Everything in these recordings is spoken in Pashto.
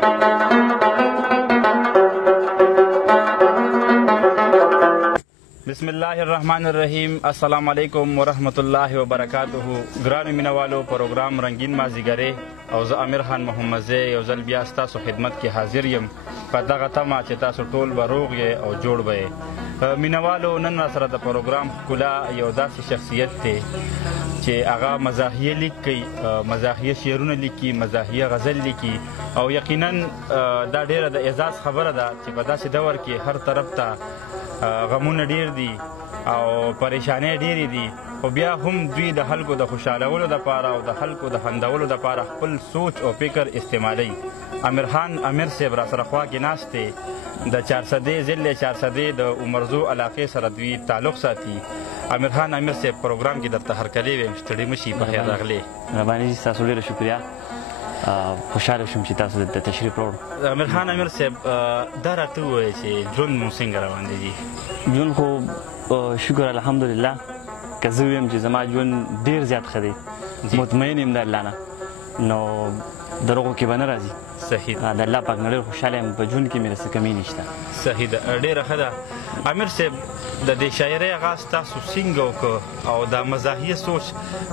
بسم الله الرحمن الرحیم. السلام علیکم ورحمت الله وبرکاته. ګرانو مینوالو، پروګرام رنګین مازدیګرې او زه امیر خان محمدزی یو ځل بیا ستاسو خدمت کې حاضر یم په دغه تمه چې تاسو ټول به روغ یې او جوړ به یې. مینوالو، نن راسره د پروګرام ښکلا یو داسې شخصیت دی چې هغه مزاحیه لیک کوي، مزاحیه شعرونه لیکي، مزاحیه غزل لیکي او یقینا دا ډیره د اعزاز خبره ده چې په داسې دور کې هر طرف ته غمونه ډیر دي او پریشانۍ ډیرې دي، خو بیا هم دوی د خلکو د خوشحالولو دپاره او د خلکو د خندولو دپاره خپل سوچ او فکر استعمالوي. امیر خان امیر صاحب راسره خوا کې ناست دی، د چارسدې ضلع چارسدې د عمرزو علاقې سره دوی تعلق ساتي. امیر خان امیر صاحب پروګرام کې درته هرکلی ویم، ستړي مه شي، په خیر راغلی. مهرباني ستاسو ډېره شکریه، خوشحاله شوم چې تاسو د تشریف راوړو. امیر خان امیر صاحب، دا راته ووایه چې ژوند مو څنګه روان دی؟ ژوند خو شکر الحمدلله، که زه ویم چې زما ژوند ډېر زیات ښه دی، مطمئن یم د الله نه، نو دروغو کې به نه راځي. صحیح ده. د الله پاک نه ډېر خوشحاله یم، په ژوند کې مې څه کمي نشته. صحیح ده، ډېره ښه ده. امیر صاحب، د دې شاعرۍ آغاز تاسو څنګه وکړ او دا مزاحیه سوچ؟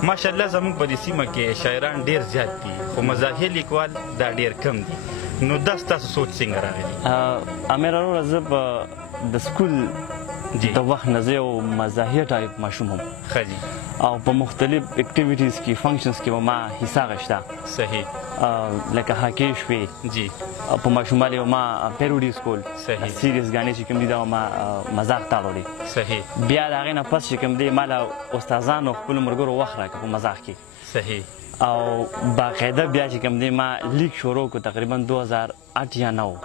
ماشاءالله زموږ په دې سیمه کې شاعران ډېر زیات دي، خو مزاحیه لیکوال دا ډېر کم دي، نو دا ستاسو سوچ څنګه راغلی؟ امیر وروره، زه په د سکول د وخت نه زه یو مزاحیه ټایپ ماشوم هم ښه جي، او په مختلف اکټیویټیز کې فنکشنز کې به ما حصه اخیسته. صحیح. لکه هاکي شوې جی، په ماشوموالي به ما پیروډیز کول، صحیح، سیریس ګانې چې کوم دي دا به ما مزاح ته اړولې. صحیح. بیا د هغې نه پس چې کوم دی ما له استادانو خپلو ملګرو وخت راکړه په مزاح کې. صحیح. او باقاعده بیا چې کوم دی ما لیک شروع کړو تقریبا 2008 یا 9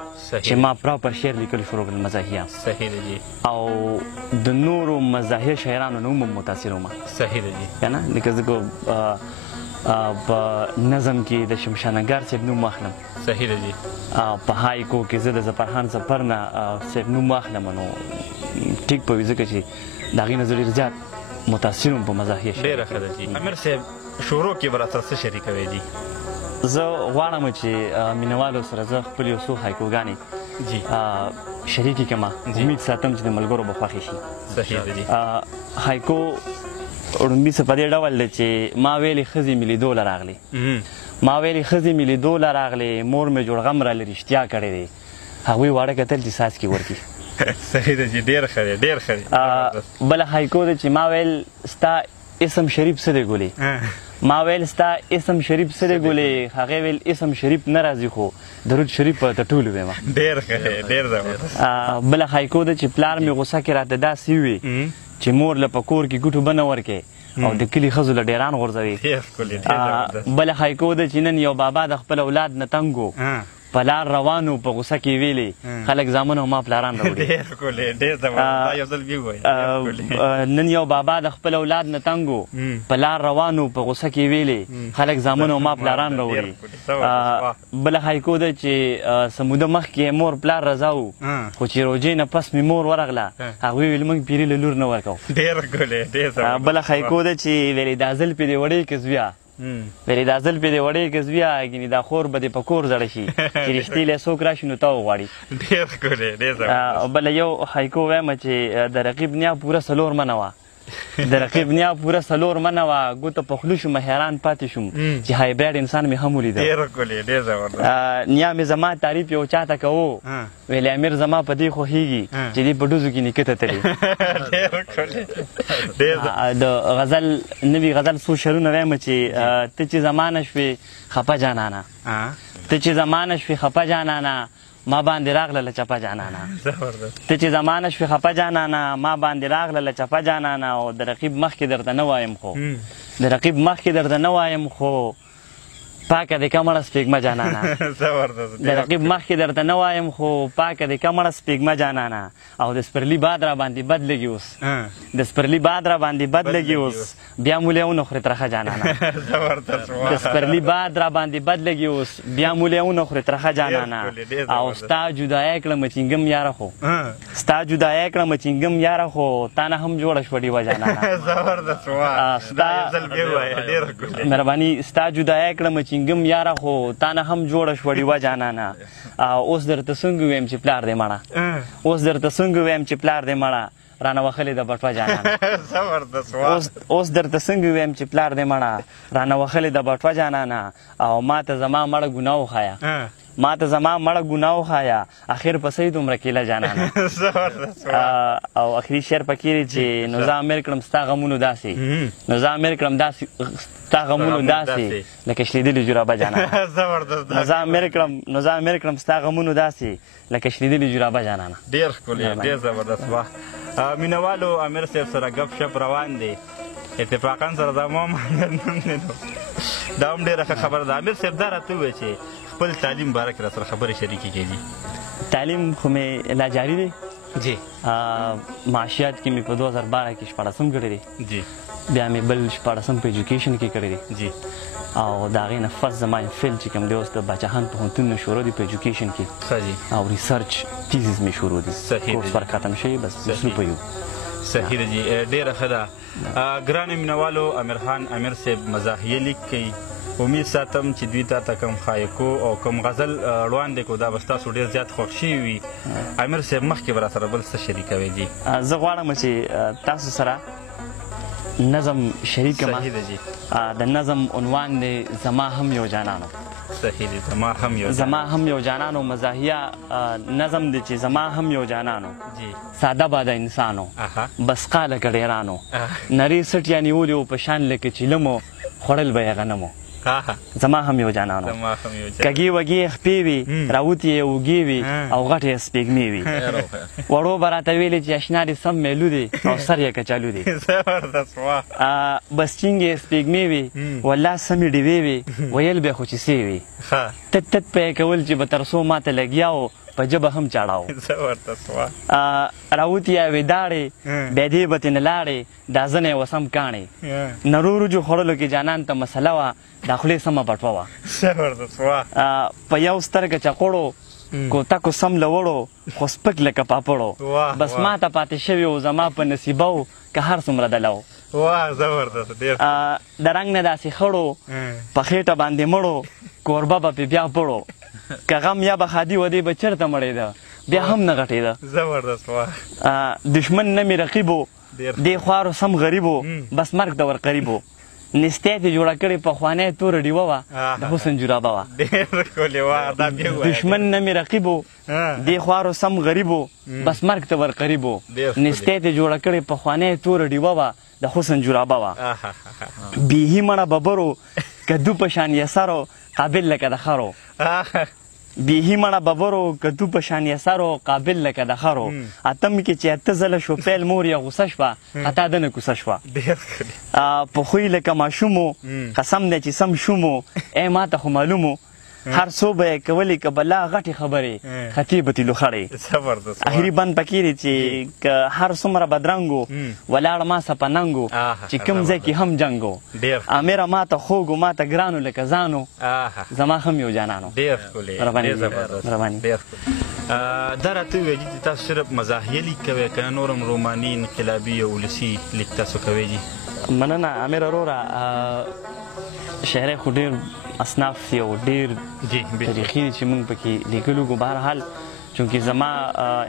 چې ما پراپر شعر لیکل شروع کړل مزاحیه. صحیح ده جی. او د نورو مزاحیه شاعرانو نه هم متاثر وم. صحیح ده جی. که نه لکه زه په نظم کې د شمشانګر صاحب نوم واخلم. صحیح ده جی. په هایکو کې زه د ظفرخان سفر نه صاحب نوم واخلم، نو ټیک په وي ځکه چې د هغې نه زه ډېر زیات متاثر وم په مزاحیه شعر. ډېره ښه ده جي. امیر صاحب، شروع کې به راسره څه شریکوی جي؟ زه غواړم چې مینوالو سره زه خپل یو څو هایکوګانې شریکې کړم، امید ساتم چې د ملګرو به خوښې شي. صحیح ده جي. هایکو وړومبي څه په دې ډول دی چې ما ویلې ښځې مې لیدو له راغلې، ما ویلې ښځې مې لیدو له راغلې، مور مې جوړغم راله رښتیا کړی دی، هغوی واړه کتل چې څاڅکي ورکړي. صحیح ده جي، ډېر ښه دی، ډېر ښه دی. بله هایکو دی چې ما ویل ستا اسم شریف څه دی ګلې، ما ویل ستا اسم شریف څه دی ګلې، هغې ویل اسم شریف نه راځي خو درود شریف په ته ټولو ویمه. ډېر ښه دی، ډېر زبردست. بله هایکو ده چې پلار مې غوسه کې راته داسې وي چې مور له په کور کې ګوټو به نه ورکې او د کلي ښځو له ډیران غورځوي. بله هایکو ده چې نن یو بابا د خپل اولاد نه تنګ و، په لار روانو په غوسه کې ویلې خلک زامن او ما پلاران راوړي. نن یو بابا د خپل اولاد نه تنګ و، په لار روانو په غوسه کې ویلې خلک زامن او ما پلاران راوړي. بله هایکو ده چې څه موده مخکې مور پلار رضا و، خو چې روژې نه پس مې مور ورغله هغوی ویل موږ پیري له لور نه ورکوو. بله هایکو ده چې ویلې دا ځل پې دې وړې که زویه، ویلې دا ځل پې دې وړې که زویه، ګینې دا خور به دې په کور زړه شي چې رښتې له څوک راشي نو تا وغواړي. بله یو هایکو وایم چې د رقیب نیا پوره 4 منه وه، د رقیب نیا پوره 4 منه وه، ګوته په خولو شوم حیران پاتې شوم چې هایبریډ انسان مې هم ولیده. نیا مې زما تعریف یو چاته کوو، ویلې امیر زما په دې خوښېږي چې دې په ډوزو کې نیکه ته تلي. د غزل نوي غزل څو شعرونه وایم چې ته چې زمانه شوې خفه جانانه، ته چې زمانه شوې خفه جانانه، ما باندې راغله له چپه جانانه، ته چې زمانه شوې خفه جانانه، ما باندې راغله له چپه جانانه. او د رقیب مخکې درته نه وایم خو، د رقیب مخکې درته نه وایم خو پاکه دې کمړه سپېږمه جانانه، د رقیب مخکې درته نه وایم خو پاکه دې کمړه سپېږمه جانانه. او د سپرلي باد را باندې بد لګي اوس، د سپرلي باد را باندې بد لګي اوس، بیا مولی ونخورې ترخه جانانه، د سپرلي باد را باندې بد لګي اوس، بیا مولی ونخورې ترخه جانانه. او ستا جدایه کړمه چینګم یاره خو، ستا جدایه کړمه چینګم یاره خو، تا نه هم جوړه شوه ډیوه جانانه. مهرباني ستا جدایه کړمه چینګم یاره خو تا نه هم جوړه شوه ډیوه جانانه اوس درته څنګه ویم چې پلار دې مړه اوس درته څنګه ویم چې پلار دې مړه رانه وخلې د بټوه جانانه اوس درته څنګه ویم چې پلار دې مړه رانه وخلې د بټوه جانانه او ما ته زما مړه ګناه وښایه ما ته زما مړه ګناه وښایه اخر په صحیح دومره کیله جانانه او اخري شعر پکې دی چې نو زه امر کړم ستا غمونو داسې نو زه امر کړم ستا غمونو داسې لکه شلیدلې جرابه جانانه نو زه امر کړم ستا غمونو داسې لکه شلیدلې جرابه جانانه. ډېر ښکلی ډېر زبردست وه. مینوالو امیر صاحب سره ګپ شپ روان دی اتفاقا سره زما مانګر نوم دی نو دا هم ډېره ښه خبره ده. امیر صاحب دا راته ووایه چې خپل تعلیم باره کې را سره خبرې شریکې کېدي. تعلیم خو مې لا جاري دی جی معاشیات کې مې په 2012 کې 14م کړی دی جی بیا مې بل 14م په ایجوکیشن کې کړی دی جی او د هغې نه فرست زما فیلډ چې کوم دی اوس د باچاخان پوهنتون نه شروع دی په ایجوکیشن کې ښه جي او ریسرچ تیزیس مې شروع دی کورس پر ختم شوی بس مصروفه یو. صحیح ده جی ډېره ښه ده. ګرانو مینوالو امیر خان امیر صاحب مزاحیه لیک کوي. امید ساتم چې دوی تا ته کوم خایکو او کوم غزل وړاندې کړو دا به ستاسو ډېر زیات خوښ شوي وي. امیر صاحب مخکې به را سره بل څه شریکوئ جي؟ زه غواړم چې تاسو سره نظم شریک ما د نظم عنوان دی زما هم یو جانانو. صحیح دی زما هم یو جانانو مزاحیه نظم دی چې زما هم یو جانانو ساده باده انسانو بس قاله که ډیرانو نری سټیا نیولي و په شان لکه چیلمو خوړل به یې غنمو زما هم یو جانانو کږې وږې خپې وي راوتې یې اوږې وي او غټې یې سپېږمې وي وړو به راته ویلې چې اشنا دې سم میلو دی او سر یې کچالو دی بس چینګې یې سپېږمې وي والله سمې ډیوې وي ویل به خو چې سې وي تت تت به یې کول چې به تر څو ماته لګیا و په ژبه هم چاړاو راوتې یې ویداړې بیا دې به ترې نه لاړې دا زنه یې وسم کاڼې نرو رجو خوړلو کې جانان ته مسله وه دا خولې سمه بټوه وه په یو سترګه چقړو کوتکو سم له وړو خو سپک لکه پاپړو بس ما ته پاتې شوي و زما په نصیبه و که هر څومره دله و د رنګ نه داسې خړو په خېټه باندې مړو کوربه به پې بیا پړو که غم یا به خادي و دی به چېرته مړېده بیا هم نه غټېده دشمن نه مې رقیب و دې خوارو سم غریب و بس مرګ ته ور قریب و نستې تې جوړه کړې پخوانی توره ډیوه وه د حسن جرابه وه دشمن نه مې رقیب و دې خوارو سم غریب و بس مرګ ته ور قریب و نستې تې جوړه کړې پخوانی توره ډیوه وه د حسن جرابه وه بیهي مړه ببرو کدو په شان یسرو قابل لکه د خرو بیهي مړه ببرو کدو په شان یسرو قابل لکه د خرو اتم کې چې اته ځله شو پیل مور یا غوسه شوه خطا ده نه کوسه شوه په خوی لکه ماشومو قسم دی چې سم شومو ای ما ته خو معلومو هر څو به یې کولې که بلا غټې خبرې خطې به تلو خړې اخري بند پکې دی چې که هر څومره بدرنګ و ولاړ ما سپه ننګ و چې کوم ځای کې هم جنګ و امیره ما ته خوږ و ما ته ګرانو لکه ځانو زما هم یو جانانو. دا راته ووایه چې تاسو صرف مزاحیه لیک کوئ که نه نور هم روماني انقلابي او ولسي لیک تاسو کوئ جي؟ مننه امیر وروره شاعرۍ خو ډېر اصناف دي او ډېر تاریخي دي چې موږ پکې لیکلو کو بهرحال چونکې زما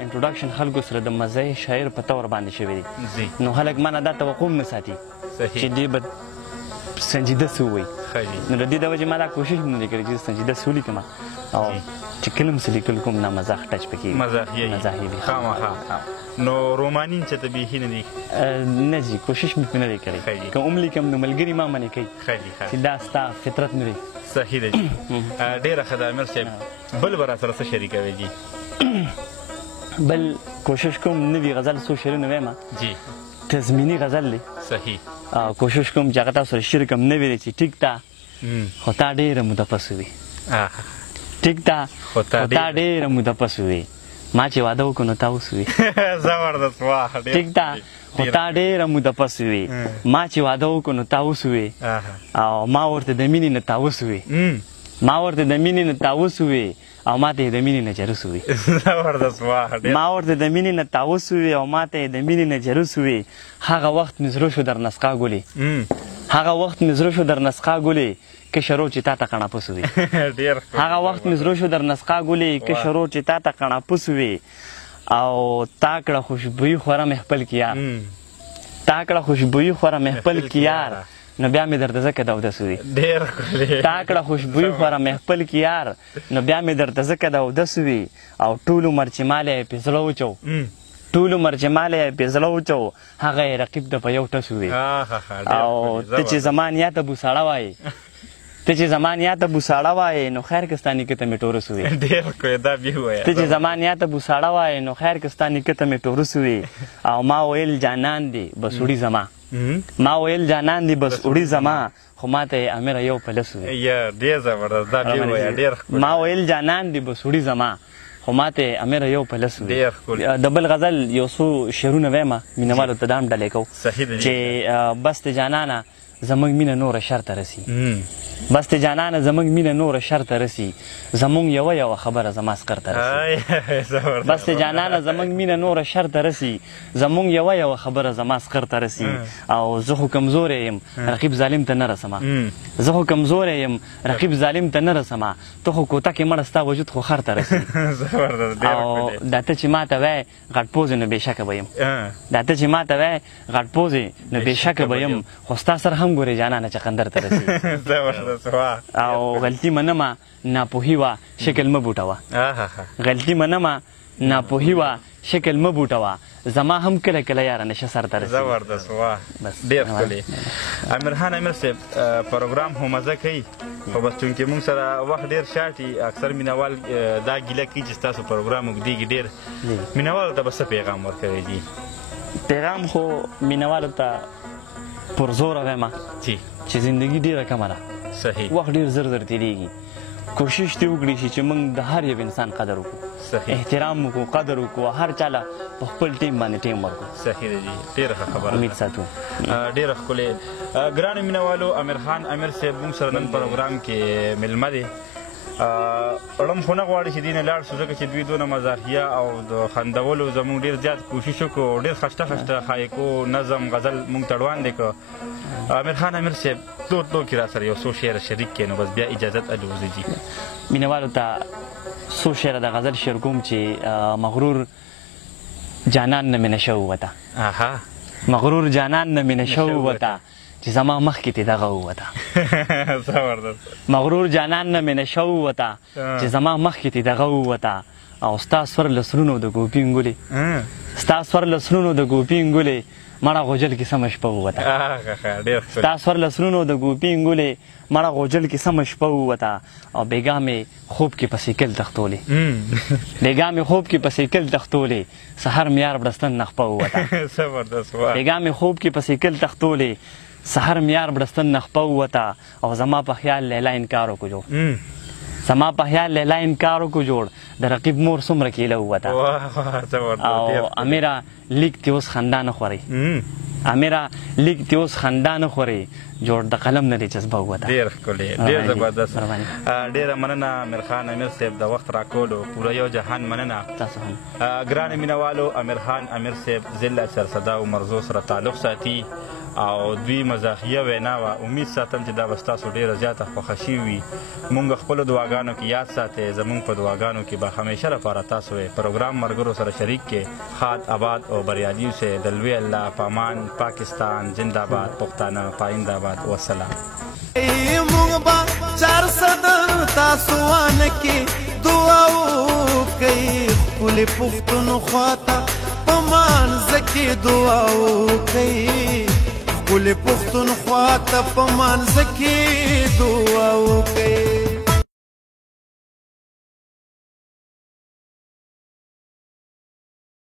انټروډکشن خلکو سره د مزاحي شاعر په طور باندې شوی دی نو خلک مانه دا توقع هم نه ساتي چې دې به سنجیده څه ووایي نو د دې د وجې ما دا کوشش هم نه دی کړی چې سنجیده څه ولیکم او چې کله هم څه لیکل کوم نه مزاح ټچ پکې مزاحي دي نو روماني چې ته بیخي نه دي نه جي کوشش مې نه دی کړی که هم لیکم نو ملګري ما منې کوي چې دا ستا فطرت نه دی. صحیح ده جي ډېره ښه ده امیر صاحب. بل به را سره څه شریکوئ جي؟ بل کوشش کوم نوي غزل څو شعرونه وایم جي تضمیني غزل دی صحیح کوشش کوم چې هغه تاسو سره شعر کوم نوي دی چې ټیک ته خو تا ډېره موده پس وي ټیک ته خو تا ډېره موده پس وي ما چې واده وکړو نو تا اوس وي ټیک ته خو تا ډېره موده پس وي ما چې واده وکړو نو تا اوس وي او ما ورته د مینې نه تاوس وي ما ورته د مینې نه تاوس وي او ما ته یې د مینې نه جرس وي ما ورته د مینې نه تاوس وي او ما ته یې د مینې نه جرس وي هغه وخت مې زړه شو در نسخه ګلې هغه وخت مې زړه شو در نسخه ګلې کشرو چې تا ته قڼاپوس وي هغه وخت مې زړه شو در نسخه ګلې کشرو چې تا ته قڼاپوس وي او تا کړه خوشبویي خوره مې خپل کې یار تا کړه خوشبویي خوره مې خپل کې یار نو بیا مې درته ځکه داودس وي تا کړه خوشبویي خوره مې خپل کې یار نو بیا مې درته ځکه داودس وي او ټول عمر چې مال یې پې زړه وچو ټول عمر چې مال یې پې زړه وچو هغه یې رقیب د په یو ټس وي او ته چې زما نیاته بوساړه وایې ته چې زما نیاته بوساړه وایې نو خیر که ستا نیکه ته مې ټورس وي ته چې زما نیاته بوساړه وایې نو خیر که ستا نیکه ته مې ټورس وي او ما ویل جانان دی بس وړي زما ما ویل جانان دی بس وړي زما خو ما ته یې امره یو پلس وي ما ویل جانان دی بس وړي زما خو ما ته امره یو پلس وي د بل غزل یو څو شعرونه ویمه مینهوالو ته دام ډلې کوو چې بس ته جانانه زموږ مینه نوره شر ته رسي بس ته جانانه زموږ مینه نوره شر ته رسي زموږ یوه خبره زما سقر ته رسي بس ته جانانه زموږ مینه نوره شر ته رسي زموږ یوه خبره زما سقر ته رسي او زه خو کمزوری یم رقیب ظالم ته نه رسمه زه خو کمزوری یم رقیب ظالم ته نه رسمه ته خو کوټه کې مړه ستا وجود خو خر ته رسي او دا ته چې ما ته وایې غټ پوزې نو بېشکه به یم دا ته چې ما ته وایې غټ پوزې نو بېشکه به یم خو ستا سر هم ګورې جانانه چقندر ته رسي او غلطي منمه ناپوهي وه شکل مه بوټوه غلطي منمه ناپوهي وه شکل مه بوټوه زما هم کله کله یاره نشه سر ته رسي زبردست واه ډېر ښکلې امیرخان امیر صاحب پروګرام خو مزه کوي خو بس چونکې موږ سره وخت ډېر شاټي اکثر مینهوال دا ګیله کوي چې ستاسو پروګرام اوږدېږي ډېر مینهوالو ته به څه پیغام ورکوئ جي پیغام خو مینهوالو ته پر زوره وایم چې زندګي ډېره کمه ده وخت ډېر زر زر تېرېږي کوشش دې وکړي چې موږ د هر یو انسان قدر وکړو احترام وکړو قدر وکړو هر چاله په خپل ټیم باندې ټیم ورکړو صحیح ده جي ډېره ښه خبره امید ساتو ډېره ښکلې ګرانو مینهوالو امیرخان امیر صاحب موږ سره نن پروګرام کې میلمه دی ړم خو نه غواړي چې دې نه لاړ شو ځکه چې دوی دونه مزاحیه او د خندولو زموږ ډېر زیات کوشش وکړو ډېر خشته خشته خایکو نظم غزل موږ ته ړوان دی که امیرخان امیر صاحب تور کې را سره یو څو شعر شریک کړي نو بس بیا اجازت الوزي جي مینهوالو ته څو شعره د غزل شعر کوم چې مغرور جانان نه مې نشه ووته مغرور جانان نه مې نشه ووته چې زما مخکې تې دغه ووته مغرور جانان نه مې نشه ووته چې زما مخکې تې دغه ووته او ستا سور له سرونو د ګوپي انګولې ستا سور له سرونو د ګوپي انګولې مړه غوجل کې سمه شپه ووته ستا سور له سرونو د ګوپي انګولې مړه غوجل کې سمه شپه ووته او بېګا مې خوب کې په سیکل تختولې بېګا مې خوب کې په سیکل تختولې سحر مې یار بړستن نه خپه ووته بېګا مې خوب کې په سیکل تختولې سحر مې یار بړستن نه خپه ووته او زما په خیال لیلا انکار وکړو جوړ زما په خیال لیلا انکار وکړو جوړ د رقیب مور څومره کیله ووته او امیره لیک دې اوس خندا نه خورئ امیره لیک دې اوس خندا نه خورئ جوړ د قلم نه دې جذبه ووته ډېر ښکلې ډېر زبردست ډېره مننه امیرخان امیر صاحب د وخت راکولو پوره یو جهان مننه تاسو هم ګرانو مینهوالو امیرخان امیر صاحب ضلع سرسدا او مرزو سره تعلق ساتي او دوی مزاحیه وینا وه امید ساتم چې دا به ستاسو ډېره زیاته خوښه شوي وي مونږ خپلو دعاګانو کې یاد ساتئ زمونږ په دعاګانو کې به همیشه لپاره تاسو پروګرام ملګرو سره شریک کې ښاد آباد او بریالي اوسئ د لوی الله په امان پاکستان زنده باد پښتانه پاینده باد وسلام مونږ به 400 تاسو وانکې دعا وکئ ښکلې پښتونخوا ته په مانځه کې دعا وکئ ښکلې پښتونخوا ته په مانځه کې دعا وکئ